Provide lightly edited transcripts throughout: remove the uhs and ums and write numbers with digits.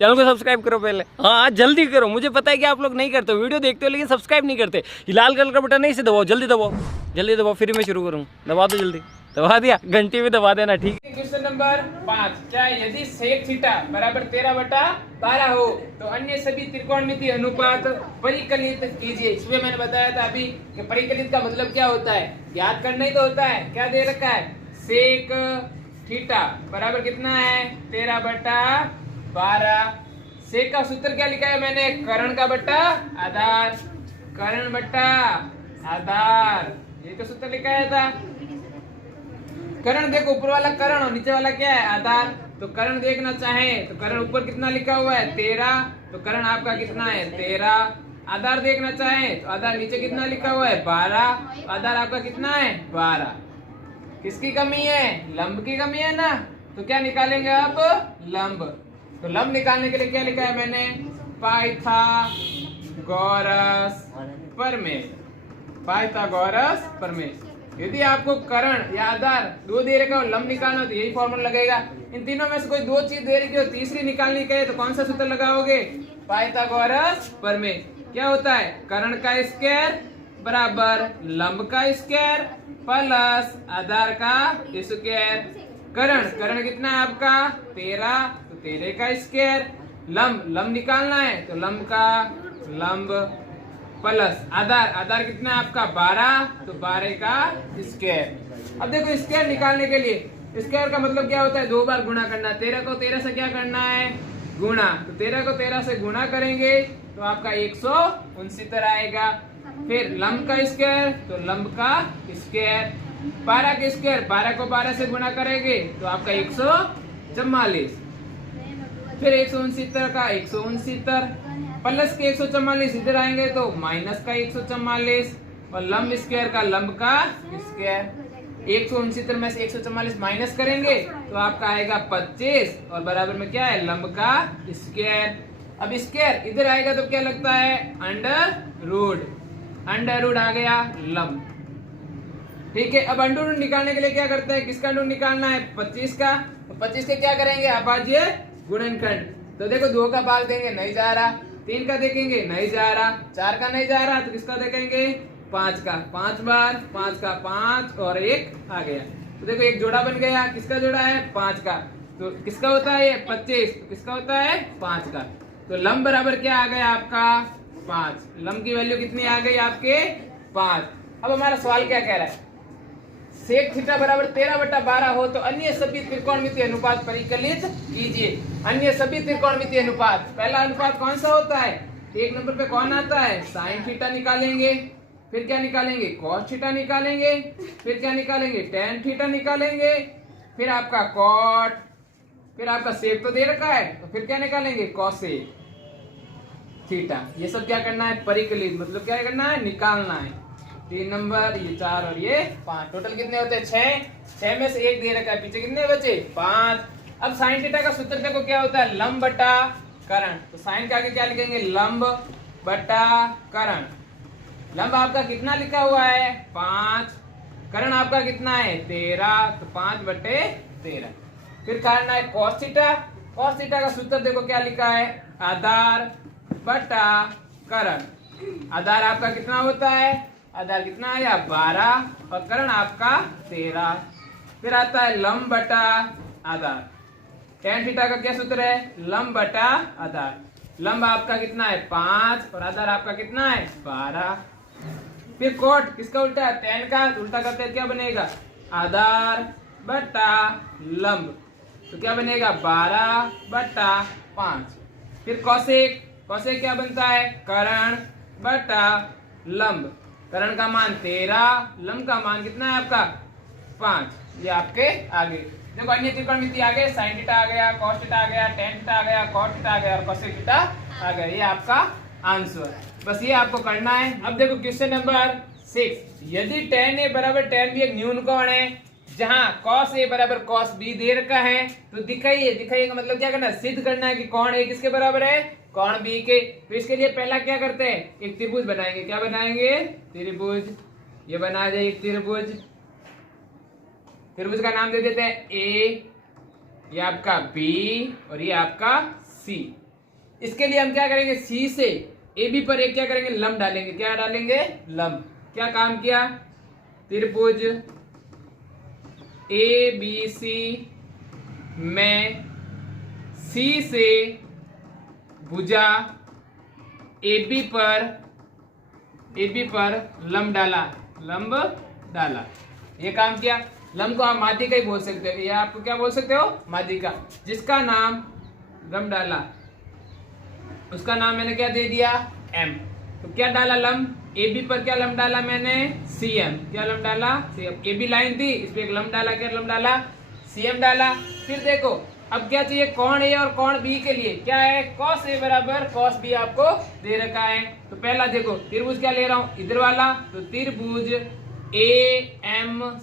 Channel को subscribe करो पहले। हाँ जल्दी करो, मुझे पता है कि आप लोग नहीं करते हो, वीडियो देखते हो लेकिन सब्सक्राइब नहीं करते। ये लाल कलर का बटन नहीं से दबाओ, जल्दी दबाओ, जल्दी दबाओ, फिर मैं शुरू करूँ। दबा दो जल्दी, दबा दिया, घंटी में दबा देना, ठीक है। क्वेश्चन नंबर 5, क्या यदि सेक थीटा बराबर 13/12 हो तो अन्य सभी त्रिकोणमितीय अनुपात परिकलित कीजिए। इसमें मैंने बताया था अभी कि परिकलित का मतलब क्या होता है, याद करना ही तो होता है। क्या दे रखा है, सेक थीटा बराबर कितना है 13/12। सेक का सूत्र क्या लिखा है मैंने, कर्ण का बट्टा आधार, कर्ण बट्टा आधार, ये तो सूत्र लिखा है था। कर्ण देखो, ऊपर वाला कर्ण और नीचे वाला क्या है आधार। तो कर्ण देखना चाहे तो कर्ण ऊपर कितना लिखा हुआ है 13, तो कर्ण आपका कितना है 13। आधार देखना चाहे तो आधार नीचे कितना लिखा हुआ है 12, आधार आपका कितना है 12। किसकी कमी है, लंब की कमी है ना, तो क्या निकालेंगे आप, लंब। तो लंब निकालने के लिए क्या लिखा है मैंने, पाइथागोरस प्रमेय, पाइथागोरस प्रमेय। यदि आपको कर्ण या आधार दो दे रखा हो, लंब निकालना तो यही फॉर्मूला लगेगा। इन तीनों में से कोई दो चीज दे रखी हो, तीसरी निकालनी कहे तो कौन सा सूत्र लगाओगे, पाइथागोरस प्रमेय। क्या होता है, कर्ण का स्क्वायर बराबर लंब का स्क्वायर प्लस आधार का स्क्वायर। कर्ण कितना है आपका 13, तो 13 का स्क्वायर। लंब निकालना है तो लंब का लंब प्लस आधार कितना है आपका 12, तो 12 का स्क्वायर। अब देखो स्क्वायर निकालने के लिए, स्क्वायर का मतलब क्या होता है, दो बार गुणा करना। 13 को 13 से क्या करना है, गुणा। तो 13 को 13 से गुणा करेंगे तो आपका 169 आएगा। फिर लंब का स्क्वायर तो लंब का स्क्वायर, 12 के स्क्वायर 12 को 12 से गुणा करेंगे तो आपका 144। फिर 169 का 169 प्लस के 144 इधर आएंगे तो माइनस का 144 और लंब स्क्वायर का लंब का स्क्वायर। 169 में से 144 माइनस करेंगे तो आपका आएगा 25 और बराबर में क्या है, लंब का स्क्वायर। अब स्क्वायर इधर आएगा तो क्या लगता है, अंडर रूट आ गया लंब, ठीक है। अब अंडर रूट निकालने के लिए क्या करते हैं, किसका अंडर रूट निकालना है 25 का, तो 25 के क्या करेंगे अभाज्य गुणनखंड। तो देखो 2 का भाग देंगे नहीं जा रहा, 3 का देखेंगे नहीं जा रहा, 4 का नहीं जा रहा, तो किसका देखेंगे 5 का। 5 बार 5 का 5 और 1 आ गया, तो देखो एक जोड़ा बन गया। किसका जोड़ा है 5 का, तो किसका होता है 25, तो किसका होता है 5 का। तो लंब बराबर क्या आ गया आपका 5, लंब की वैल्यू कितनी आ गई आपके 5। अब हमारा सवाल क्या कह रहा है, सेक थीटा बराबर 13/12 हो तो अन्य सभी त्रिकोणमितीय अनुपात परिकलित कीजिए। अन्य सभी त्रिकोणमितीय अनुपात, पहला अनुपात कौन सा होता है, 1 नंबर पे कौन आता है, साइन थीटा निकालेंगे। फिर क्या निकालेंगे, कॉस थीटा निकालेंगे। फिर क्या निकालेंगे, टेन थीटा निकालेंगे। फिर आपका कॉट, फिर आपका सेक तो दे रखा है तो फिर क्या निकालेंगे, कॉसेक थीटा। ये सब क्या करना है, परिकलित मतलब क्या करना है, निकालना है। 3 नंबर, ये 4 और ये 5, टोटल कितने होते हैं 6 में से 1 दे रखा है, पीछे कितने बचे 5। अब साइन थीटा का सूत्र देखो क्या होता है, लंब बटा कर्ण। तो साइन के आगे क्या लिखेंगे, लंब बटा कर्ण। लंब आपका कितना लिखा हुआ है 5, कर्ण आपका कितना है 13, तो 5/13। फिर करना है कॉस थीटा। कॉस थीटा का सूत्र देखो क्या लिखा है, आधार बटा कर्ण। आधार आपका कितना होता है, आधार कितना आया 12 और कर्ण आपका 13। फिर आता है लंब बटा आधार। टेन थीटा का क्या सूत्र है, लंब बटा आधार। लंब आपका कितना है 5 और आधार आपका कितना है 12। फिर कोट किसका उल्टा है, टेन का, तो उल्टा करते हैं क्या बनेगा, आधार बटा लंब, तो क्या बनेगा 12/5। फिर कौशिक, कौशिक क्या बनता है, कर्ण बटा लंब। कर्ण का मान 13, लंब का मान कितना है आपका 5। ये आपके आगे देखो अन्य त्रिकोणमिति आ गए, साइन थीटा आ गया, कॉस थीटा आ गया, टेन थीटा आ गया, कॉट थीटा आ गया और कोसेक थीटा आ गया। ये आपका आंसर, बस ये आपको करना है। अब देखो क्वेश्चन नंबर 6, यदि tan a बराबर tan b एक न्यून कोण है जहां cos a बराबर cos b दे रखा है तो दिखाइए का मतलब क्या करना है, सिद्ध करना है कि कोण a किसके बराबर है, कोण b के। तो इसके लिए पहला क्या करते हैं, एक त्रिभुज बनाएंगे। क्या बनाएंगे, त्रिभुज। ये बना जाए एक त्रिभुज। त्रिभुज का नाम दे देते हैं A, ये आपका B और ये आपका C। इसके लिए हम क्या करेंगे, सी से ए बी पर एक क्या करेंगे, लंब डालेंगे। क्या डालेंगे, लंब। क्या काम किया, त्रिभुज ए बी सी में सी से भुजा ए बी पर लंब डाला। ये काम किया। लंब को आप माध्यिका ही बोल सकते हो, या आपको क्या बोल सकते हो, माध्यिका। जिसका नाम लंब डाला उसका नाम मैंने क्या दे दिया, एम। तो क्या डाला, लंब ए बी पर क्या लंब डाला मैंने, सी एम। क्या लंब डाला, C M. A B line थी, इस पे एक लंब डाला। क्या लंब डाला, सी एम डाला। फिर देखो अब क्या चाहिए, कोण ए और कोण बी के लिए क्या है, cos ए बराबर cos बी आपको दे रखा है। तो पहला देखो त्रिभुज क्या ले रहा हूं, इधर वाला, तो त्रिभुज ए एम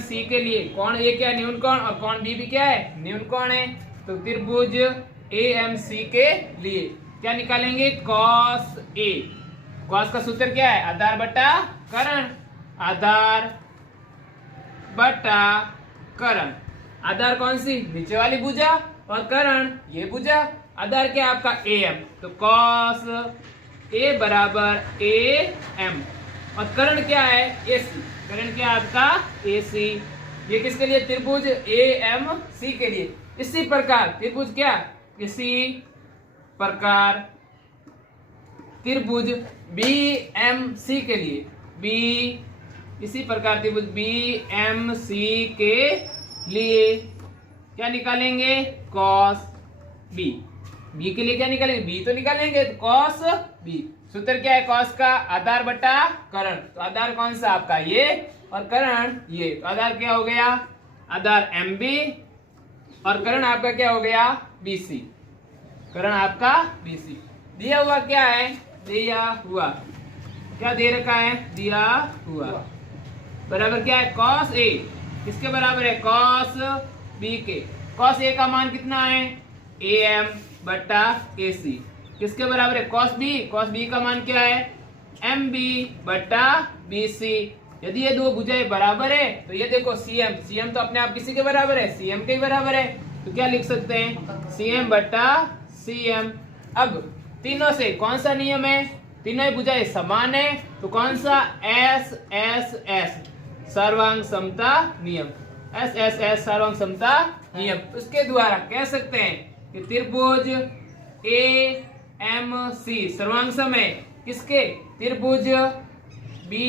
सी के लिए कोण ए क्या है, न्यून कोण, और कोण बी भी क्या है, न्यून कोण है। तो त्रिभुज ए एम सी के लिए क्या निकालेंगे, cos ए। cos का सूत्र क्या है, आधार बटा करण। आधार बटा करण। आधार कौन सी, नीचे वाली भुजा, और करण ये भुजा। आधार क्या है आपका, ए एम। तो cos ए बराबर ए एम, और करण क्या है, ए सी। करण क्या है आपका, ए सी। ये किसके लिए, त्रिभुज ए एम सी के लिए। इसी प्रकार त्रिभुज क्या, इसी प्रकार त्रिभुज बी एम सी के लिए, इसी प्रकार त्रिभुज बी एम सी के लिए क्या निकालेंगे, cos बी। बी के लिए क्या निकालेंगे, बी तो निकालेंगे, तो cos बी। सूत्र क्या है, cos का आधार बटा करण। तो आधार कौन सा आपका, ये, और करण ये। तो आधार क्या हो गया, आधार एम बी, और करण आपका क्या हो गया, बी सी। करण आपका बी सी। दिया हुआ क्या है, दिया हुआ क्या दे रखा है, दिया हुआ बराबर क्या है, cos ए। किसके बराबर है, cos बी के। cos ए का मान कितना है, ए एम बटा ए सी। किसके बराबर है, cos बी का मान क्या है, एम बी बटा बी सी। यदि ये दो भुजाएं बराबर है तो ये देखो सीएम तो अपने आप किसी के बराबर है, सीएम के ही बराबर है। तो क्या लिख सकते हैं, सीएम बटा सीएम। अब तीनों से कौन सा नियम है, तीनों ही भुजाएं समान है, तो कौन सा, एस एस एस सर्वांग समता नियम। एस एस एस सर्वांग समता नियम। उसके द्वारा कह सकते हैं कि त्रिभुज ए एम सी सर्वांग सम है किसके, त्रिभुज बी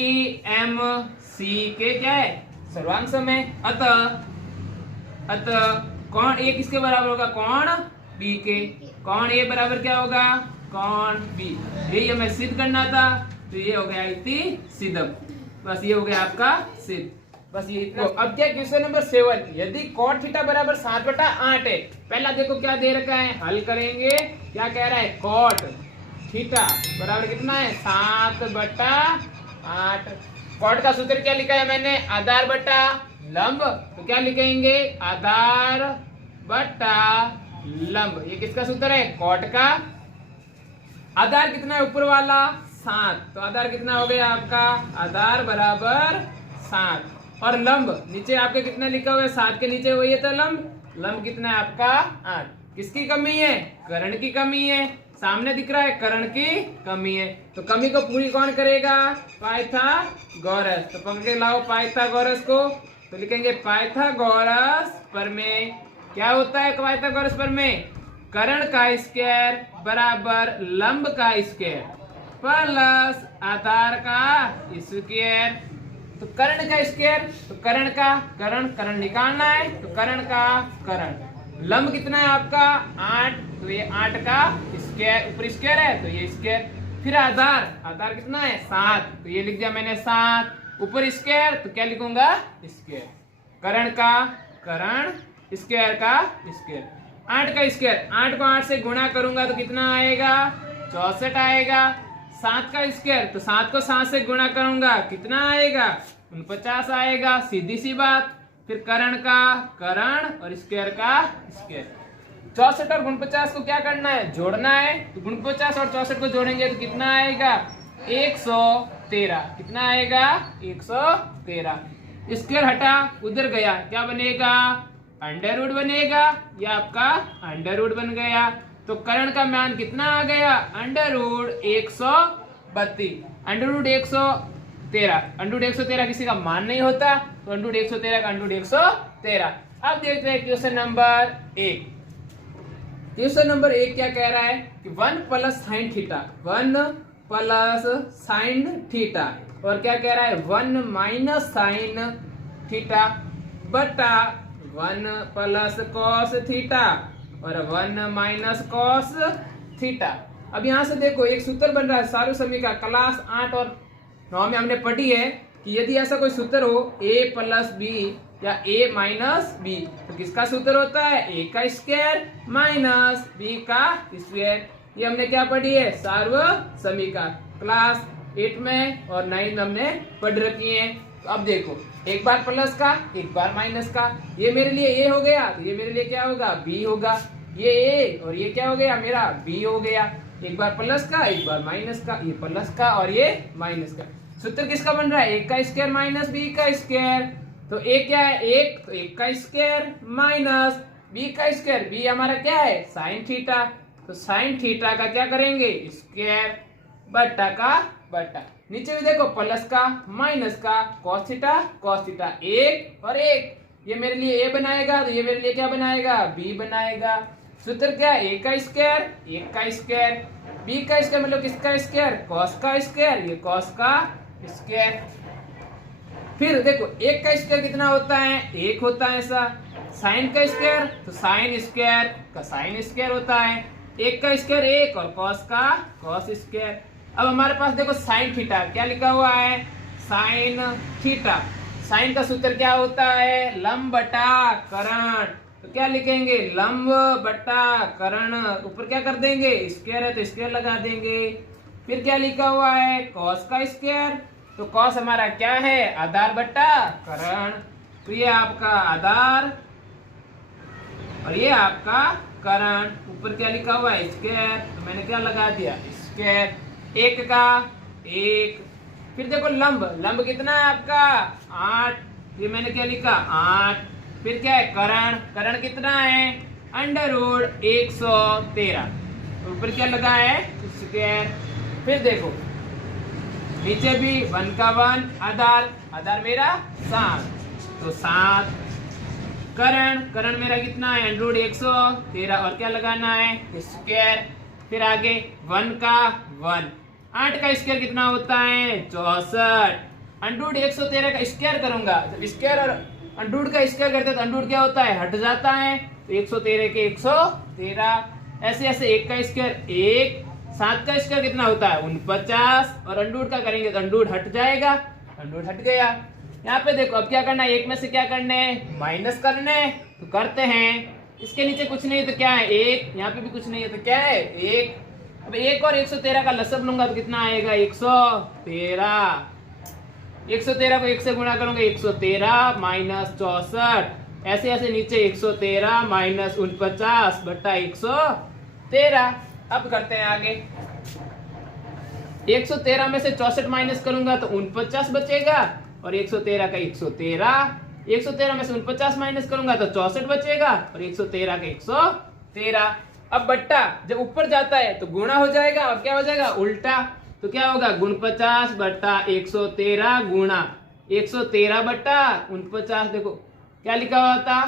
एम सी के क्या है, सर्वांग सम है। अतः कौन ए किसके बराबर होगा, कौन बी के। कौन ए बराबर क्या होगा, कौन बी। यही हमें सिद्ध करना था, तो ये हो गया इति सिद्धम। बस ये हो गया आपका सिद्ध, बस ये इतना। अब क्या क्वेश्चन नंबर 7, यदि cot थीटा बराबर 7/8 है। पहला देखो क्या दे रखा है, हल करेंगे। क्या कह रहा है, cot थीटा बराबर कितना है, 7/8। cot का सूत्र क्या लिखा है मैंने, आधार बटा लंब। तो क्या लिखेंगे, आधार बटा लंब। ये किसका सूत्र है, cot का। आधार कितना है, ऊपर वाला 7, तो आधार कितना हो गया आपका, आधार बराबर 7। और लंब नीचे आपके कितना लिखा हुआ है, 7 के नीचे वही है, तो लंब कितना है आपका 8। किसकी कमी है, कर्ण की कमी है। सामने दिख रहा है, कर्ण की कमी है। तो कमी को पूरी कौन करेगा, पाइथागोरस। तो पकड़ के लाओ पाइथागोरस को। तो लिखेंगे पाइथागोरस प्रमेय। क्या होता है पाइथागोरस प्रमेय, कर्ण का स्क्वायर बराबर लंब का स्क्वायर प्लस आधार का स्क्वायर। तो कर्ण का स्क्वायर, तो कर्ण निकालना है, तो कर्ण का कर्ण। लंब कितना है आपका 8, तो ये 8 का स्क्वायर, ऊपर स्क्वायर है तो ये स्क्वायर। फिर आधार कितना है 7, तो ये लिख दिया मैंने 7, ऊपर स्क्वायर तो क्या लिखूंगा स्क्वायर। कर्ण का कर्ण, स्क्वायर का स्क्वायर। 8 का स्क्वायर, 8 को 8 से गुणा करूंगा तो कितना आएगा 64 आएगा। 7 का स्क्वायर, तो 7 को 7 से गुणा करूंगा कितना आएगा 49 आएगा, सीधी सी बात। फिर कर्ण का कर्ण और स्क्वायर का स्क्वायर। 64 और 49 को क्या करना है, जोड़ना है। तो 49 और 64 को जोड़ेंगे तो कितना आएगा 113। कितना आएगा 113। स्क्वायर हटा उधर गया, क्या बनेगा अंडर रूट बनेगा, ये आपका अंडर रूट बन गया। तो कर्ण का मान कितना आ गया, under root 132, under root 113। Under root 113 किसी का मान नहीं होता, तो अंडर रूट 113 का अंडर रूट 113। अब देखते हैं क्वेश्चन नंबर 1। क्वेश्चन नंबर 1 क्या कह रहा है कि 1 plus sine theta, 1 plus sine theta, और क्या कह रहा है 1 माइनस साइन थीटा बटा 1 प्लस कॉस थीटा और 1 माइनस कॉस थीटा। अब यहां से देखो एक सूत्र बन रहा है सारू समीकरण क्लास 8 और 9 में हमने पढ़ी है कि यदि ऐसा कोई सूत्र हो a प्लस बी या a माइनस बी, तो किसका सूत्र होता है, a का स्क्वायर माइनस b का स्क्वायर। ये हमने क्या पढ़ी है, सार्व समीकरण क्लास 8 में और 9 में हमने पढ़ रखी है। तो अब देखो एक बार प्लस का एक बार माइनस का, ये मेरे लिए a हो गया तो ये मेरे लिए क्या होगा, b होगा। ये a और ये क्या हो गया, मेरा b हो गया। एक बार प्लस का एक बार माइनस का, ये प्लस का और ये माइनस का। सूत्र किसका बन रहा है, एक का स्क्वायर माइनस बी का स्क्वायर। तो एक क्या है, एक तो एक का स्क्वायर माइनस बी का स्क्वायर, बी हमारा क्या है साइन थीटा, तो साइन थीटा का क्या करेंगे स्क्वायर बट्टा का बट्टा। नीचे भी देखो प्लस का माइनस का cos थीटा एक और एक, ये मेरे लिए a बनाएगा तो ये मेरे लिए क्या बनाएगा b बनाएगा। सूत्र क्या है, a का स्क्वायर एक का स्क्वायर, b का स्क्वायर मतलब किसका स्क्वायर, cos का स्क्वायर, ये cos का स्क्वायर। फिर देखो एक का स्क्वायर कितना होता है, एक होता है ऐसा। साइन का स्क्वायर तो साइन स्क्वायर का साइन स्क्वायर होता है, एक का स्क्वायर एक और cos का cos स्क्वायर। अब हमारे पास देखो साइन थीटा क्या लिखा हुआ है, साइन थीटा, साइन का सूत्र क्या होता है, लंब बटा कर्ण। तो क्या लिखेंगे, लंब बटा कर्ण, ऊपर क्या कर देंगे स्क्वायर है तो स्क्वायर लगा देंगे। फिर क्या लिखा हुआ है, cos का स्क्वायर, तो cos हमारा क्या है आधार बटा कर्ण, तो ये आपका आधार और ये आपका कर्ण। ऊपर क्या लिखा हुआ है स्क्वायर, तो मैंने क्या लगा दिया स्क्वायर, एक का एक। फिर देखो लंब, लंब कितना है आपका 8, ये मैंने क्या लिखा 8। फिर क्या है कर्ण, कर्ण कितना है अंडर रूट 113, ऊपर क्या लगा है स्क्वायर। फिर देखो नीचे भी 1 का 1 आधार, आधार मेरा 7, तो 7 कर्ण, कर्ण मेरा कितना है अंडर रूट 113 और क्या लगाना है स्क्वायर। फिर आगे 1 का 1, 8 का स्क्वायर कितना होता है 64, अंडर रूट 113 का स्क्वायर करूंगा, जब स्क्वायर और अंडर रूट का स्क्वायर करते हैं तो अंडर रूट क्या होता है हट जाता है, तो 113 के 113, ऐसे ऐसे 1 का स्क्वायर 1, 7 का स्क्वायर कितना होता है 49 और अंडर रूट का करेंगे तो अंडर रूट हट जाएगा, अंडर रूट हट गया। यहाँ पे देखो अब क्या करना है, एक में से क्या करने हैं माइनस करने, तो करते हैं। इसके नीचे कुछ नहीं है तो क्या है 1, यहाँ पे भी कुछ नहीं है तो क्या है 1। अब 1 और 113 का लसब लूंगा तो कितना आएगा 113, 113 को 1 से गुणा करूंगा 113 माइनस 64, ऐसे ऐसे नीचे 113 माइनस 49 बट्टा 113। अब करते हैं आगे, 113 में से 64 माइनस करूंगा तो 49 बचेगा और 113 का 113, 113 में से 49 माइनस करूंगा तो 64 बचेगा और 113 का 113। अब बट्टा जब ऊपर जाता है तो गुणा हो जाएगा और क्या हो जाएगा उल्टा, तो क्या होगा 49 बट्टा 113 गुणा 113 बट्टा 49। देखो क्या लिखा हुआ था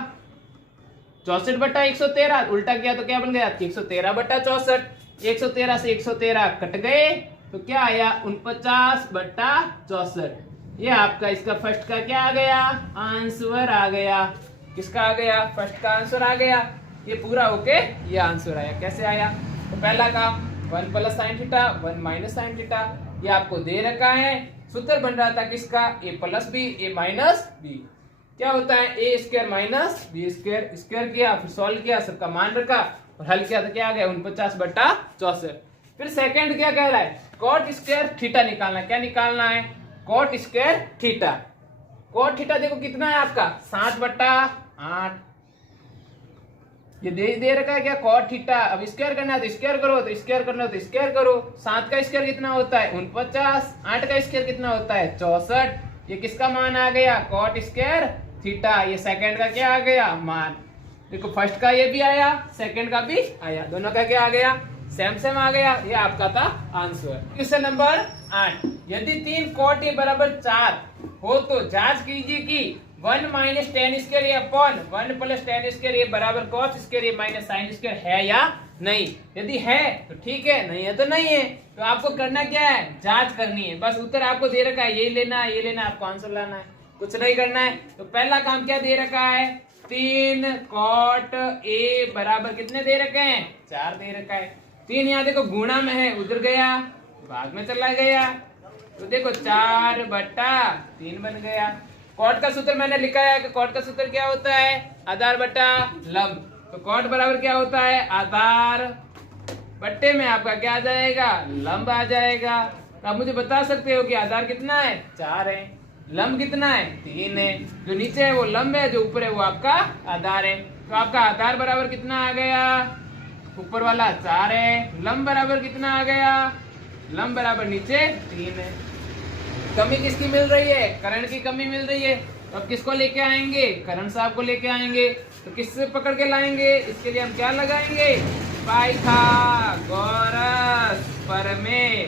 64 बट्टा 113, उल्टा किया तो क्या बन गया 113 बट्टा 64, 113 से 113 कट गए तो क्या आया 49 बट्टा 64। ये आपका इसका फर्स्ट का क्या आ गया आंसर आ गया, किसका आ गया फर्स्ट का आंसर आ गया। ये पूरा होके ये आंसर आया। कैसे आया, तो पहला काम 1 plus sine theta 1 minus sine theta, ये आपको दे रखा है। सूत्र बन रहा था किसका a plus B a minus B, क्या होता है a square minus B square, square किया फिर सॉल्व किया सबका मान रखा और हल किया तो क्या आ गया 49 बट्टा 64। फिर सेकंड क्या कह रहा है कॉट स्क्वायर थीटा निकालना, क्या निकालना है cot square theta. Cot theta देखो कितना है आपका 7 बट्टा 8, ये दे रखा है क्या कॉट थीटा। अब स्क्वायर करना है तो स्क्वायर करो, तो स्क्वायर करना है तो स्क्वायर करो। 7 का स्क्वायर कितना होता है 49, 8 का स्क्वायर कितना होता है 64, ये किसका मान आ गया कॉट स्क्वायर थीटा, ये सेकंड का क्या आ गया मान। देखो फर्स्ट का ये भी आया, सेकंड का भी आया, दोनों का क्या आ गया, सेम सेम आ गया। ये आपका था आंसर। क्वेश्चन नंबर 8, यदि 3 cot a बराबर 4 हो तो जांच कीजिए कि 1 माइनस टेन स्क्वायर ए अपॉन 1 प्लस टेन स्क्वायर ए बराबर cos स्क्वायर ए माइनस साइन स्क्वायर है या नहीं। यदि है तो ठीक है, नहीं है तो नहीं है। तो आपको करना क्या है, जांच करनी है। बस उत्तर आपको दे रखा है, ये लेना है, ये लेना है, आपको आंसर लाना है, कुछ नहीं करना है। तो पहला काम क्या दे रखा है, 3 cot a बराबर कितने दे रखे हैं, 4 दे रखा है। 3 यहाँ देखो गुणा में है, उधर गया भाग में चला गया, तो देखो 4/3 बन गया। कॉट का सूत्र मैंने लिखा है कि कॉट का सूत्र क्या होता है, आधार बटा लंब। तो कॉट बराबर क्या होता है, आधार बट्टे में आपका क्या आ जाएगा, लंब आ जाएगा। तो आप मुझे बता सकते हो कि आधार कितना है, 4 है, लंब कितना है, 3 है। जो नीचे है वो लंब है, जो ऊपर है वो आपका आधार है। तो आपका आधार बराबर कितना आ गया, ऊपर वाला 4 है, लंब बराबर कितना आ गया, लंब बराबर नीचे 3 है। कमी किसकी मिल रही है, करण की कमी मिल रही है। तो अब किसको लेके आएंगे, करण साहब को लेके आएंगे। तो किससे पकड़ के लाएंगे, इसके लिए हम क्या लगाएंगे, पाइथागोरस प्रमेय।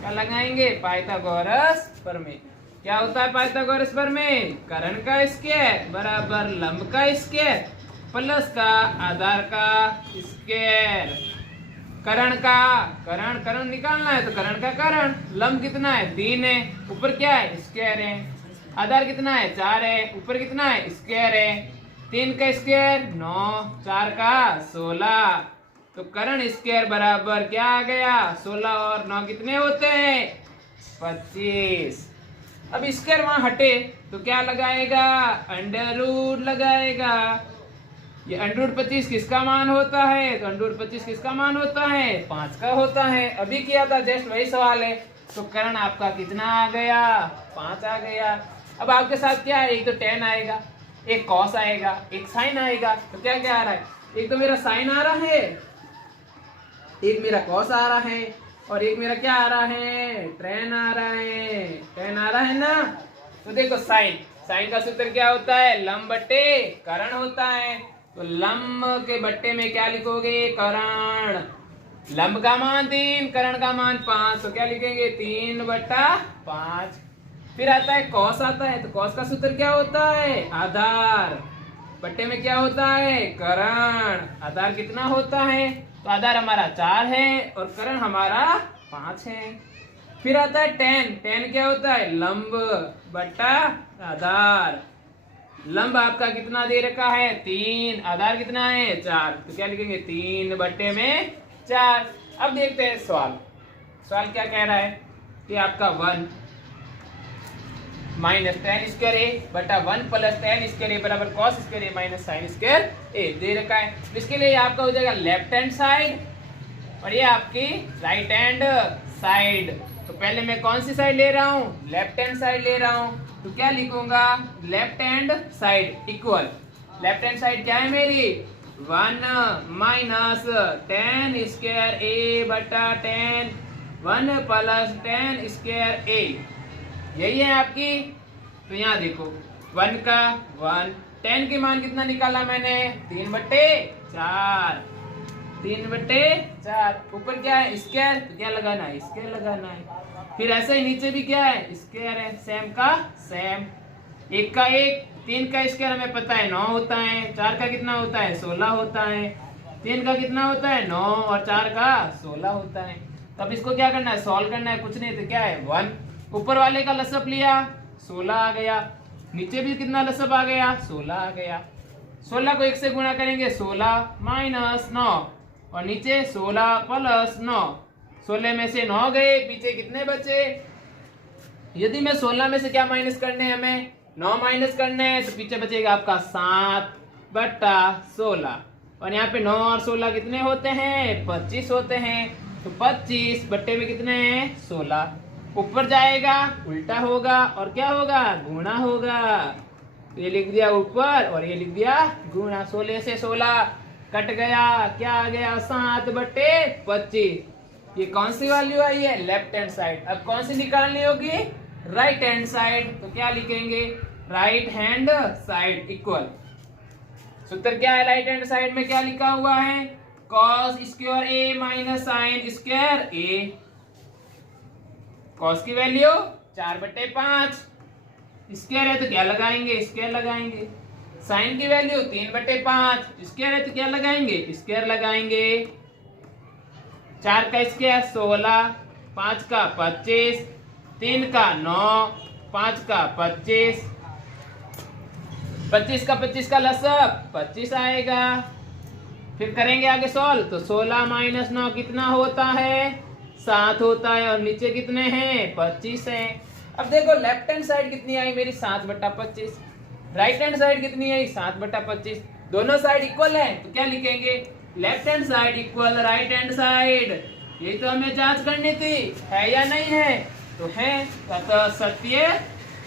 क्या लगाएंगे, पाइथागोरस प्रमेय। क्या होता है पाइथागोरस प्रमेय, करण का स्क्वायर बराबर लंब का स्क्वायर प्लस का आधार का स्क्वायर। करण का करण निकालना है तो करण का करण, लंब कितना है, 3 है, ऊपर क्या है, स्क्वायर है, आधार कितना है, 4 है, ऊपर कितना है, स्क्वायर है। 3 का स्क्वायर 9, 4 का 16। तो करण स्क्वायर बराबर क्या आ गया, 16 और 9 कितने होते हैं, 25। अब स्क्वायर वहां हटे तो क्या लगाएगा, अंडर रूट लगाएगा। ये अंडर रूट 25 किसका मान होता है, तो अंडर रूट 25 किसका मान होता है, 5 का होता है। अभी किया था, जस्ट वही सवाल है। तो करण आपका कितना आ गया, 5 आ गया। अब आपके साथ क्या है, एक तो tan आएगा, एक cos आएगा, एक sin आएगा। तो क्या क्या आ रहा है, एक तो मेरा sin आ रहा है, एक मेरा cos आ रहा है, और एक मेरा क्या आ रहा है, tan आ रहा है, tan आ रहा है ना। तो देखो sin का सूत्र क्या होता है, लंब बटे करण होता है। तो लंब के बट्टे में क्या लिखोगे, करण। लंब का मान 3, करण का मान 5, तो क्या लिखेंगे, 3/5। फिर आता है cos आता है, तो cos का सूत्र क्या होता है, आधार बट्टे में क्या होता है, करण। आधार कितना होता है, तो आधार हमारा 4 है और करण हमारा 5 है। फिर आता है tan क्या होता है, लंब बट्टा आधार। लंब आपका कितना दे रखा है, 3, आधार कितना है, 4, तो क्या लिखेंगे, 3/4। अब देखते हैं सवाल क्या कह रहा है कि आपका 1 माइनस tan स्क्वायर ए बटा 1 प्लस tan स्क्वायर ए बराबर cos स्क्वायर ए माइनस साइन स्क्वायर ए दे रखा है। इसके लिए आपका हो जाएगा लेफ्ट हैंड साइड और ये आपकी राइट हैंड साइड। तो पहले मैं कौन सी साइड ले रहा हूँ, लेफ्ट हैंड साइड ले रहा हूँ। तो क्या लिखूंगा, left hand side equal, left hand side क्या है मेरी, 1 माइनस tan स्क्वायर ए बटा tan 1 प्लस tan स्क्वायर ए, यही है आपकी। तो यहाँ देखो 1 का 1, tan के मान कितना निकाला मैंने, 3/4, 3/4। ऊपर क्या है, स्क्वायर, तो क्या लगाना है, स्क्वायर लगाना है। फिर ऐसे ही नीचे भी क्या है, स्क्वायर है, सेम का सेम। 1 का 1, 3 का स्क्वायर हमें पता है 9 होता है, 4 का कितना होता है, 16 होता है, 3 का कितना होता है 9 और 4 का 16 होता है। तो अब इसको क्या करना है, सॉल्व करना है, कुछ नहीं तो क्या है 1। ऊपर वाले का लसअप लिया, 16 आ गया, नीचे भी कितना लसअप आ गया, 16 आ गया। 16 को 1 से गुणा करेंगे, 16 माइनस 9 और नीचे 16 प्लस 9, 16 में से 9 गए, पीछे कितने बचे। यदि मैं 16 में से क्या माइनस करने हैं, हमें 9 माइनस करने हैं, तो पीछे बचेगा आपका 7/16 और यहाँ पे 9 और 16 कितने होते हैं, 25 होते हैं। तो 25 बट्टे में कितने हैं, 16। ऊपर जाएगा उल्टा होगा और क्या होगा, गुणा होगा। तो ये लिख दिया ऊपर और ये लिख दिया गुणा। 16 से 16 कट गया, क्या आ गया, 7/25। ये कौन सी वैल्यू आई है, लेफ्ट हैंड साइड। अब कौन सी निकालनी होगी, राइट हैंड साइड। तो क्या लिखेंगे, राइट हैंड साइड इक्वल सूत्र क्या है? राइट हैंड साइड में क्या लिखा हुआ है? कॉस स्क्वायर ए माइनस साइन स्क्वायर ए। कॉस की वैल्यू 4/5, स्क्वायर है तो क्या लगाएंगे? स्क्वायर लगाएंगे। साइन की वैल्यू 3/5, स्क्वायर है तो क्या लगाएंगे? स्क्वायर लगाएंगे। 4 का स्क्वायर 16, 5 का 25, 3 का 9, 5 का 25, 25 का 25 का लसक 25 आएगा। फिर करेंगे आगे सॉल्व, तो 16 माइनस 9 कितना होता है? 7 होता है। और नीचे कितने हैं? 25 है। अब देखो लेफ्ट हैंड साइड कितनी आई मेरी? 7/25। राइट हैंड साइड कितनी आई? 7/25। दोनों साइड इक्वल है तो क्या लिखेंगे? Left hand side equal right hand side. यही तो हमें जांच करनी थी, है या नहीं है? तो है, अतः सत्य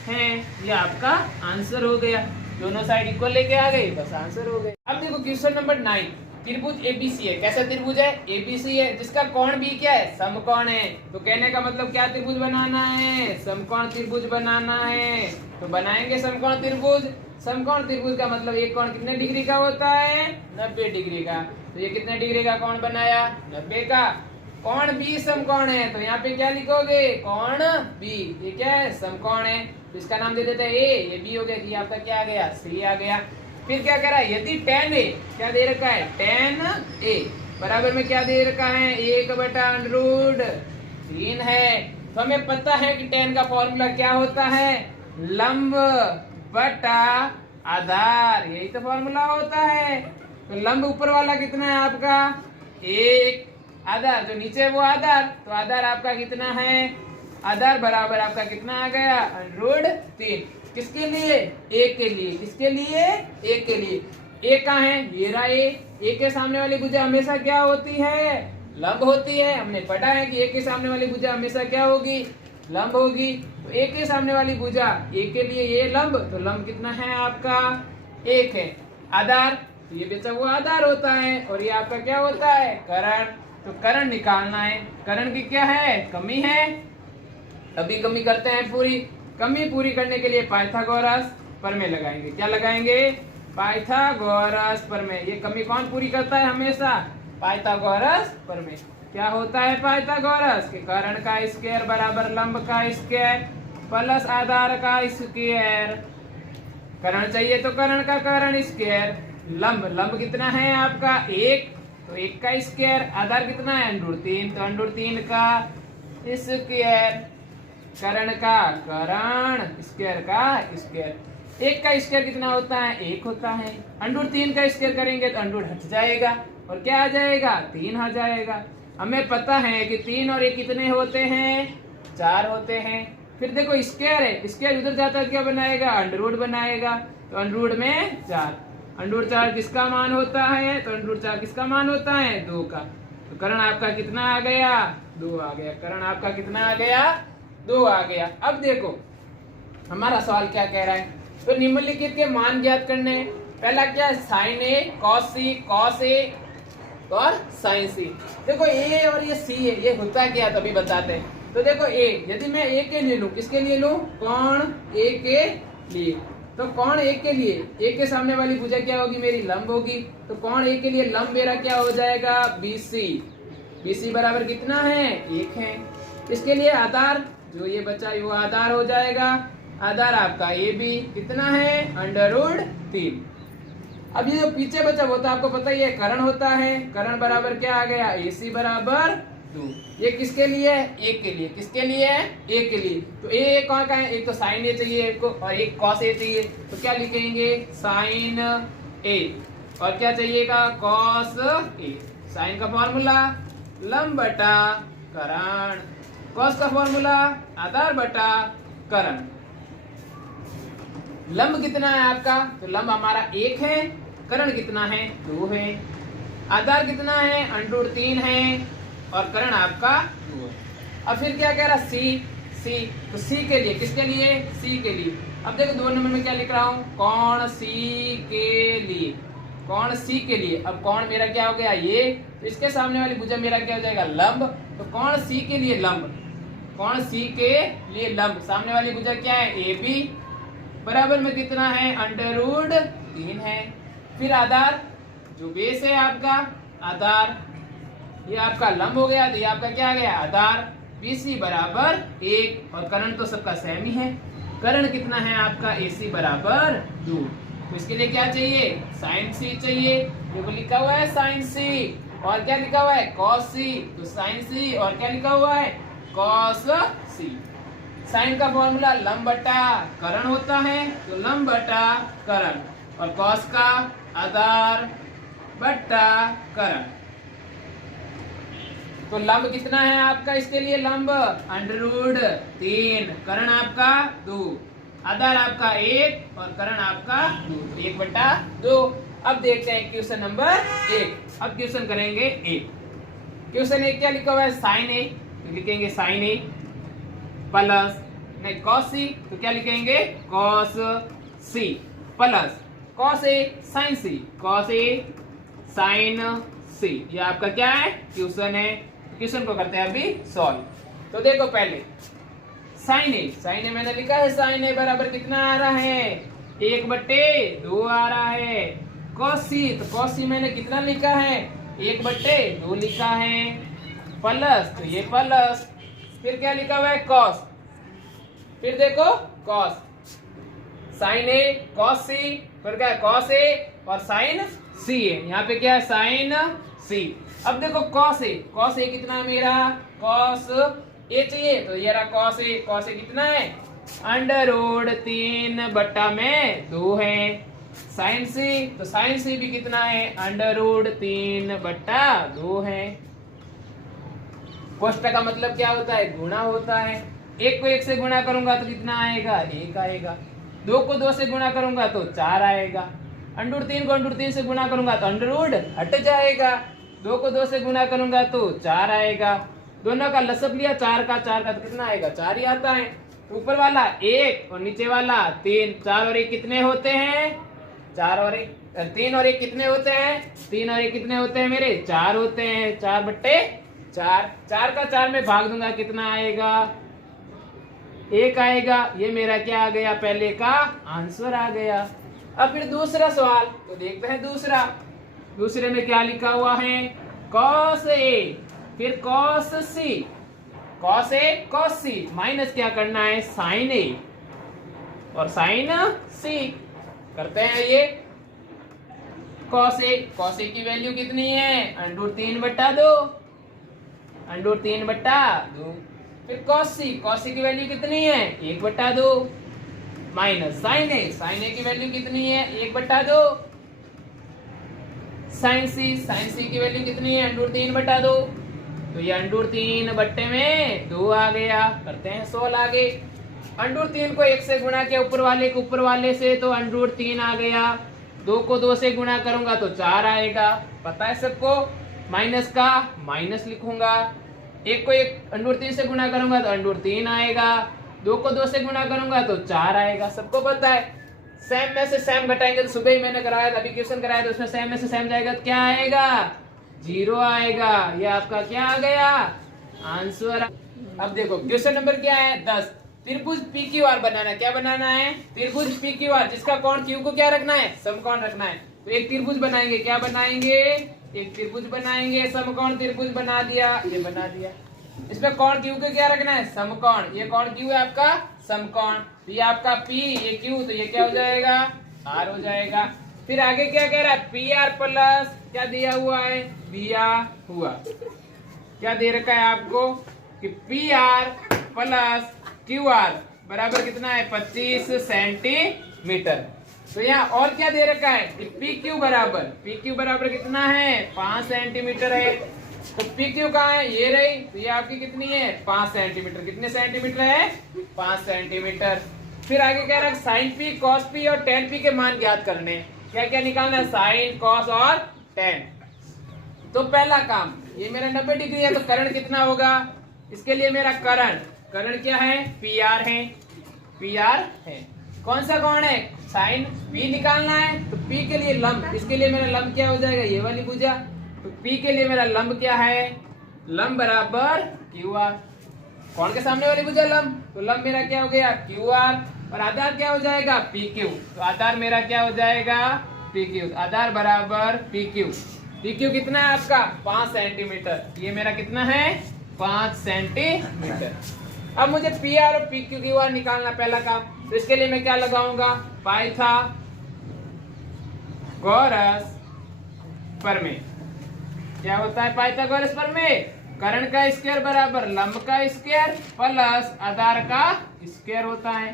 है। ये आपका आंसर हो गया। दोनों साइड इक्वल लेके आ गए, बस आंसर हो गए। अब देखो क्वेश्चन नंबर 9। त्रिभुज एबीसी है। कैसा त्रिभुज है? एबीसी है, जिसका कोण भी क्या है? समकोण है। तो कहने का मतलब क्या त्रिभुज बनाना है? समकोण त्रिभुज बनाना है। तो बनाएंगे समकोण त्रिभुज। समकोण त्रिभुज का मतलब एक कोण कितने डिग्री का होता है? 90 डिग्री का। तो ये कितने डिग्री का कोण बनाया? 90 का। कोण बी समकोण है, तो यहाँ पे क्या लिखोगे? कोण बी। ये क्या है? समकोण है, तो इसका नाम दे देते हैं ए। ये बी हो गया, ये आपका क्या आ गया? सी आ गया। फिर क्या कह रहा है? यदि tan ए क्या दे रखा है? tan ए बराबर में क्या दे रखा है? 1/√3 है। तो हमें पता है कि tan का फॉर्मूला क्या होता है? लंब बटा आधार। यही तो फॉर्मूला होता है। तो लंब ऊपर वाला कितना है आपका? 1, आधार जो नीचे वो आधार, तो आधार आपका कितना है? आधार बराबर आपका कितना आ गया? √3। किसके लिए? ए के लिए। किसके लिए? ए के लिए। ए कहाँ है? ये रहा ए। ए के सामने वाली भुजा हमेशा क्या होती है? लंब होती है। हमने पढ़ा है कि ए के सामने वाली भुजा हमेशा क्या होगी? लंब होगी। तो ए के सामने वाली भुजा, ए के लिए ये लंब, तो लंब कितना है आपका? 1 है। आधार, तो ये बेचा वो आधार होता है। और ये आपका क्या होता है? कर्ण। तो कर्ण निकालना है। कर्ण की क्या है? कमी है। अभी कमी करते हैं पूरी। कमी पूरी करने के लिए पाइथागोरस प्रमेय लगाएंगे। क्या लगाएंगे? पाइथागोरस प्रमेय। ये कमी कौन पूरी करता है हमेशा? पाइथागोरस प्रमेय। क्या होता है पाइथागोरस? के कर्ण का स्क्वायर बराबर लंब का स्क्वायर प्लस आधार का स्क्वायर। कर्ण चाहिए तो कर्ण का कर्ण स्क्वायर। लंब, लंब कितना है आपका? 1, तो 1 का स्क्वायर। आधार कितना है? √3, तो √3 का स्क्वायर। कर्ण का कर्ण, स्क्वायर का स्क्वायर। 1 का स्क्वायर कितना होता है? 1 होता है। √3 का स्क्वायर करेंगे तो √ हट जाएगा और क्या आ जाएगा? 3 आ जाएगा। हमें पता है कि 3 और 1 कितने होते हैं? 4 होते हैं। फिर देखो स्क्वायर है, स्क्वायर उधर जाता है क्या बनाएगा? √ बनाएगा। तो √ में 4। √4 किसका मान होता है? तो √4 किसका मान होता है? 2 का। तो कर्ण आपका कितना आ गया? 2 आ गया। कर्ण आपका कितना आ गया? 2 आ गया। अब देखो हमारा सवाल क्या कह रहा है? तो निम्नलिखित के मान ज्ञात करने। पहला क्या है? Sign A cos C, cos A और साइन सी। देखो ए और ये सी है, ये होता क्या तभी बताते हैं। तो देखो ए, यदि मैं ए के लिए लूं, किसके लिए लूं? कोण ए के लिए। तो कोण ए के लिए, ए के सामने वाली भुजा क्या होगी? मेरी लंब होगी। तो कोण ए के लिए लंब मेरा क्या हो जाएगा? BC। BC बराबर कितना है? 1 है। इसके लिए आधार जो ये बचा वो आधार हो जाएगा। आधार आपका ये भी कितना है? √3। अब ये जो पीछे बचा वो तो आपको पता ही है, कर्ण होता है। कर्ण बराबर क्या आ गया? AC बराबर 2। ये किसके लिए? एक के लिए। किसके लिए? एक के लिए। तो ए कौन का है? एक तो साइन ए चाहिए एक को, और एक कॉस ए चाहिए। तो क्या लिखेंगे? साइन ए। और क्या चाहिएगा? Cos A. साइन का फॉर्मूला लंब बटा कर्ण। कॉस का फॉर्मूला आधार बटा कर्ण। लंब कितना है आपका? तो लंब हमारा 1 है। कर्ण कितना है? 2 है। आधार कितना है? √3 है। और कर्ण आपका 2 है। अब फिर क्या कह रहा? सी। तो सी के लिए, किसके लिए? सी के लिए। अब देखो 2 नंबर में क्या लिख रहा हूं? कोण सी के लिए। कोण सी के लिए। अब कोण मेरा क्या हो गया? ये। तो इसके सामने वाली भुजा मेरा क्या हो जाएगा? लंब। तो कोण सी के लिए लंब, कोण सी के लिए लंब, सामने वाली भुजा क्या है? AB बराबर में कितना है? √3 है। फिर आधार जो बेस है आपका आधार, ये आपका लंब हो गया, तो ये आपका क्या आ गया आधार, BC बराबर 1 और करण तो सबका सेम ही है। करण कितना है आपका AC बराबर 2। तो इसके लिए क्या चाहिए साइन C चाहिए, देखो लिखा हुआ है साइन C और क्या लिखा हुआ है cos C, तो साइन C और क्या लिखा हुआ है cos C। साइन का फॉर्मूला लंब बटा करण होता है, तो लंब बटा करण, और cos का आधार बटा करण। तो लंब कितना है आपका, इसके लिए लंब √3, करण आपका 2, आधार आपका 1 और करण आपका 2, 1/2। अब देखते हैं क्वेश्चन नंबर 1। अब क्वेश्चन करेंगे 1। क्वेश्चन 1 क्या लिखा हुआ है साइन A, तो लिखेंगे साइन A प्लस नहीं cos C, तो क्या लिखेंगे cos C plus cos A sin C, cos A sin C। ये आपका क्या है क्वेश्चन है। क्वेश्चन को करते हैं अभी सॉल्व। तो देखो पहले साइन ए मैंने लिखा है साइन ए बराबर कितना आ रहा है 1/2 आ रहा है। cos C, तो cos C मैंने कितना लिखा है 1/2 लिखा है, प्लस तो ये प्लस, फिर क्या लिखा हुआ है cos, फिर देखो cos साइन ए cos C, फिर क्या है cos A और साइन C है, यहाँ पे क्या है साइन C। अब देखो cos A कितना है मेरा cos A चाहिए, तो ये रहा cos A कितना है √3/2 है। साइन C, तो साइन C भी कितना है √3/2 है। कोष्टक का मतलब क्या होता है गुणा होता है, 1 को 1 से गुणा करूंगा तो कितना आएगा 1 आएगा, 2 को 2 से गुणा करूंगा तो 4 आएगा, √3 को √3 से गुणा करूंगा तो अंडर हट जाएगा, 2 को 2 से गुणा करूंगा तो 4 आएगा, दोनों का लसअप लिया 4 का तो कितना आएगा 4 ही आता है। तो ऊपर वाला 1 और नीचे वाला 3, 4 और 1 कितने होते हैं 4 और 1 3 और 1 कितने होते हैं 3 और 1 कितने होते हैं मेरे 4 होते हैं, 4/4, 4 का 4 में भाग दूंगा कितना आएगा 1 आएगा। ये मेरा क्या आ गया पहले का आंसर आ गया। अब फिर दूसरा सवाल, तो देखते हैं दूसरे में क्या लिखा हुआ है cos A, फिर cos C, cos C minus क्या करना है sin A और sin C। करते हैं ये cos A की वैल्यू कितनी है √3/2, √3/2। फिर cos C की वैल्यू कितनी है 1/2 माइनस sin A की वैल्यू कितनी है 1/2, sin C की वैल्यू कितनी है √3/2, तो ये √3/2 आ गया। करते हैं सोल्व आगे, √3 को 1 से गुणा किया ऊपर वाले से तो √3 आ गया, 2 को 2 से गुणा करूंगा तो 4 आएगा, पता है सबको, माइनस का माइनस लिखूंगा, 1 को 1 √3 से गुणा करूंगा तो √3 आएगा, 2 को 2 से गुणा करूंगा तो 4 आएगा, सबको पता है। सेम में से सेम घटाएंगे तो सुबह ही मैंने कराया था, अभी क्वेश्चन कराया तो उसमें सेम में से सेम जाएगा तो क्या आएगा 0 आएगा। ये आपका क्या आ गया आंसर। अब देखो क्वेश्चन नंबर क्या है 10। त्रिभुज PQR बनाना, क्या बनाना है त्रिभुज PQR, जिसका कोण Q को क्या रखना है समकोण रखना है। तो एक त्रिभुज बनाएंगे, क्या बनाएंगे एक त्रिभुज बनाएंगे, समकोण त्रिभुज बना दिया, ये बना दिया। इसमें कोण Q को क्या रखना है समकोण, ये कोण Q है आपका समकोण, ये आपका P ये Q, तो ये क्या हो जाएगा R हो जाएगा। फिर आगे क्या कह रहा है PR प्लस क्या दिया हुआ है दिया हुआ, क्या दे रखा है आपको कि PR प्लस QR बराबर कितना है 25 सेंटीमीटर। तो यहाँ और क्या दे रखा है कि PQ बराबर कितना है 5 सेंटीमीटर है। तो PQ कहाँ है ये रही, तो ये आपकी कितनी है 5 सेंटीमीटर, कितने सेंटीमीटर है 5 सेंटीमीटर। फिर आगे कह रहा है साइन P cos P और tan P के मान ज्ञात करने, क्या क्या निकालना है साइन cos और tan। तो पहला काम ये मेरा 90 डिग्री है, तो करण कितना होगा, इसके लिए मेरा करण क्या है PR है। कौन सा कोण है साइन P निकालना है, तो P के लिए लंब, इसके लिए मेरा लंब क्या हो जाएगा ये वाली भुजा, तो P के लिए मेरा लंब क्या है लंब बराबर QR, कोण के सामने वाली भुजा लंब, तो लंब मेरा क्या हो गया QR और आधार क्या हो जाएगा PQ, तो आधार मेरा क्या हो जाएगा पी क्यू, आधार बराबर पी क्यू। पी क्यू कितना है आपका 5 सेंटीमीटर, ये मेरा कितना है 5 सेंटीमीटर। अब मुझे पी आर और पी क्यू की वार निकालना पहला काम, तो इसके लिए मैं क्या लगाऊंगा, पाइथागोरस प्रमेय। क्या होता है पाइथागोरस प्रमेय, कर्ण का स्क्वायर बराबर लंब का स्क्वायर प्लस आधार का स्क्वायर होता है।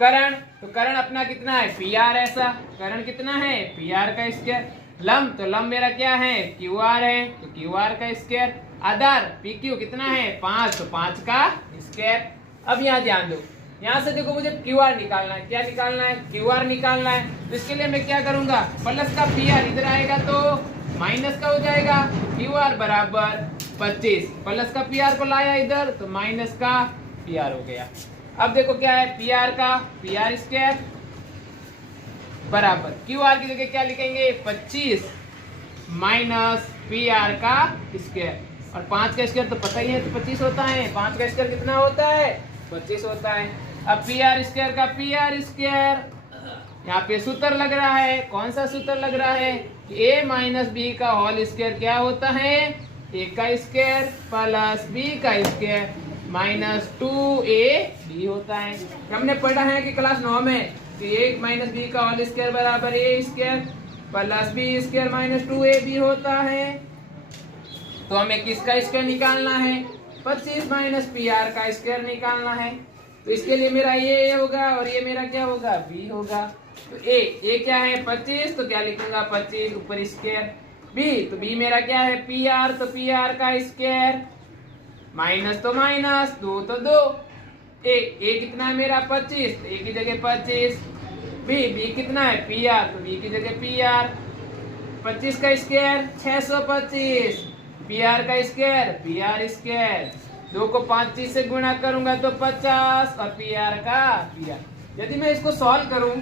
कर्ण, तो कर्ण अपना कितना है पी आर, ऐसा कर्ण कितना है पी आर का स्क्वायर। लंब, तो लंब मेरा क्या है क्यू आर है, तो क्यू आर का स्क्वायर। आधार पी क्यू कितना है 5, तो 5 का स्क्वायर। अब यहाँ ध्यान दो, यहाँ से देखो मुझे क्यू आर निकालना है, क्या निकालना है क्यू आर निकालना है। तो इसके लिए मैं क्या करूंगा, प्लस का पी आर इधर आएगा तो माइनस का हो जाएगा, क्यू आर बराबर 25, प्लस का पी आर को लाया इधर तो माइनस का पी आर हो गया। अब देखो क्या है पी आर का पी आर स्क्वायर बराबर क्यू आर की जगह क्या लिखेंगे 25 माइनस पी आर का स्क्वायर, और 5 का स्क्वायर तो पता ही है तो 25 होता है, 5 का स्क्वायर कितना होता है 25 होता है। अब पी आर स्क्वायर का पी आर स्क्वायर, यहाँ पे सूत्र लग रहा है, कौन सा सूत्र लग रहा है, a माइनस बी का होल स्क्वायर क्या होता है a का स्क्वायर प्लस b का स्क्वायर माइनस 2ab होता है। हमने पढ़ा है कि क्लास 9 में कि a माइनस बी का होल स्क्वायर बराबर a square plus b square minus 2ab होता है। तो हमें किसका स्क्वायर निकालना है 25 माइनस पी आर का स्क्वायर निकालना है। तो इसके लिए मेरा ये होगा और ये मेरा क्या होगा b होगा। तो ए क्या है 25, तो क्या लिखूंगा 25 ऊपर स्क्वायर, बी तो बी मेरा क्या है पी आर, तो पी आर का स्क्वायर माइनस तो माइनस 2 तो 2, ए कितना है मेरा 25, तो ए की जगह 25, बी कितना है पी आर, तो बी की जगह पी आर 25 का स्क्वायर 625, पी आर का स्क्वायर पी आर स्क्वायर, 2 को 5 चीज से गुणा करूंगा तो 50 और पी आर का पी आर। यदि मैं इसको सॉल्व करूं,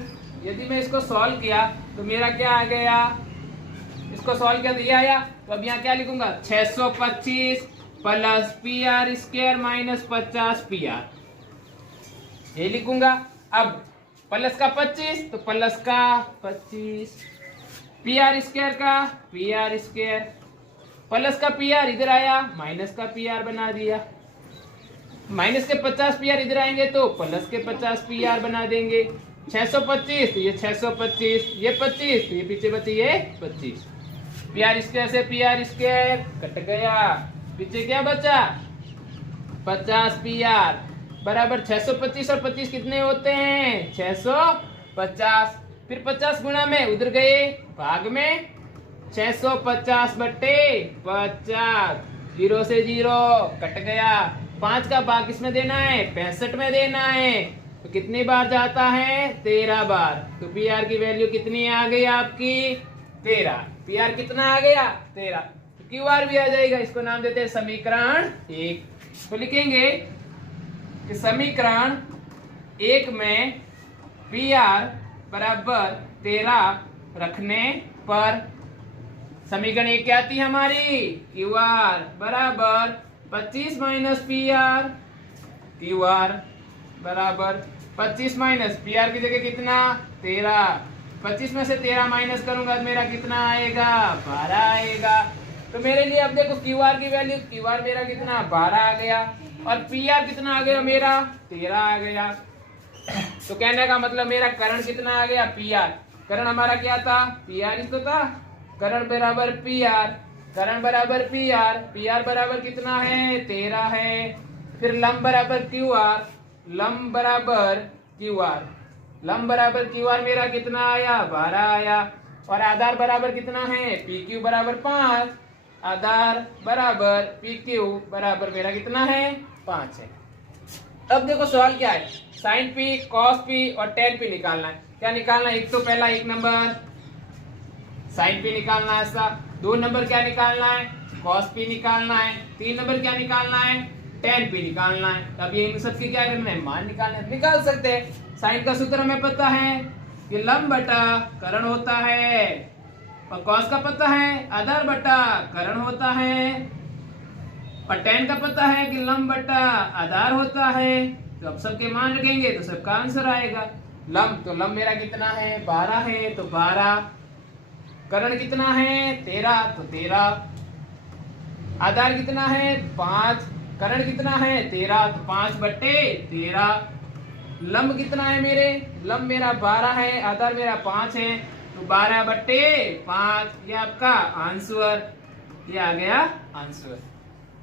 यदि मैं इसको सॉल्व किया तो मेरा क्या आ गया, इसको सॉल्व किया तो ये आया। तो अब यहाँ क्या लिखूंगा 625 plus P R square minus 50 P R, ये लिखूंगा। अब प्लस का 25 तो प्लस का 25, पी आर स्क्वायर का पी आर स्क्वायर, प्लस का पी आर इधर आया माइनस का पी आर बना दिया, माइनस के 50 पी आर इधर आएंगे तो प्लस के 50 पी आर बना देंगे। 625 तो ये 625, ये 25 तो ये पीछे बचे ये 25, पी आर स्क्वायर से पी आर स्क्वायर कट गया, पीछे क्या बचा 50 पी आर बराबर 625 और 25 कितने होते हैं 650, फिर 50 गुणा में उधर गए भाग में 650 बट्टे 50, 0 से 0 कट गया, 5 का भाग किसमें देना है 65 में देना है, तो कितनी बार जाता है 13 बार। तो पी आर की वैल्यू कितनी आ गई आपकी 13, पी आर कितना आ गया 13, तो क्यू आर भी आ जाएगा। इसको नाम देते हैं समीकरण 1। तो लिखेंगे कि समीकरण 1 में पी आर बराबर 13 रखने पर समीकरण 1 क्या आती है हमारी क्यू आर बराबर 25 minus P R, Q R बराबर 25 माइनस पी आर की जगह कितना 13, 25 में से 13 माइनस करूंगा तो मेरा कितना आएगा 12 आएगा। तो मेरे लिए अब देखो क्यू आर की वैल्यू, क्यू आर मेरा कितना 12 आ गया और पी आर कितना आ गया मेरा 13 आ गया। तो कहने का मतलब मेरा कर्ण कितना आ गया पी आर, कर्ण हमारा क्या था पी आर ही तो था, कर्ण बराबर पी आर, कर्ण बराबर पी आर, पी आर बराबर कितना है 13 है। फिर लंब बराबर क्यू आर, लंब बराबर क्यू आर, लंब बराबर क्यू आर मेरा कितना आया 12 आया, और आधार बराबर कितना है पी क्यू बराबर 5, आधार बराबर पी क्यू बराबर मेरा कितना है 5 है। अब देखो सवाल क्या है, साइन पी कॉस पी और टेन पी निकालना है। क्या निकालना है, एक तो पहला 1 नंबर साइन पी निकालना है, ऐसा 2 नंबर क्या निकालना है कॉस पी निकालना है, 3 नंबर क्या निकालना है टेन पी निकालना है। अब ये इन सब की क्या करना है मान निकालना है, निकाल सकते हैं। साइन का सूत्र हमें पता है कि लंब बटा कर्ण होता है, और कॉस का पता है आधार बटा कर्ण होता है, और टेन का पता है कि लंब बटा आधार होता है। तो अब सबके मान रखेंगे तो सबका आंसर आएगा। लंब, तो लंब मेरा कितना है 12 है, तो 12। कर्ण कितना है 13, तो 13। आधार कितना है 5, कर्ण कितना है 13, तो 5/13। लंब कितना है मेरे, लंब मेरा 12 है, आधार मेरा 5 है, तो 12/5। ये आपका आंसर, ये आ गया आंसर।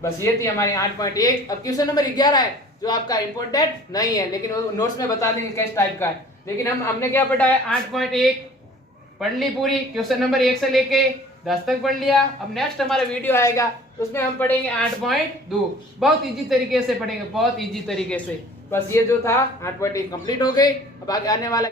बस ये थी हमारी 8.1। अब क्वेश्चन नंबर 11 है जो आपका इंपॉर्टेंट नहीं है, लेकिन वो नोट्स में बता देंगे किस टाइप का है। लेकिन हमने क्या पढ़ा है 8.1 पढ़ ली पूरी, क्वेश्चन नंबर 1 से लेके 10 तक पढ़ लिया। अब नेक्स्ट हमारा वीडियो आएगा उसमें हम पढ़ेंगे 8.2। बहुत इजी तरीके से पढ़ेंगे, बहुत इजी तरीके से। बस ये जो था 8.1 कंप्लीट हो गई। अब आगे आने वाला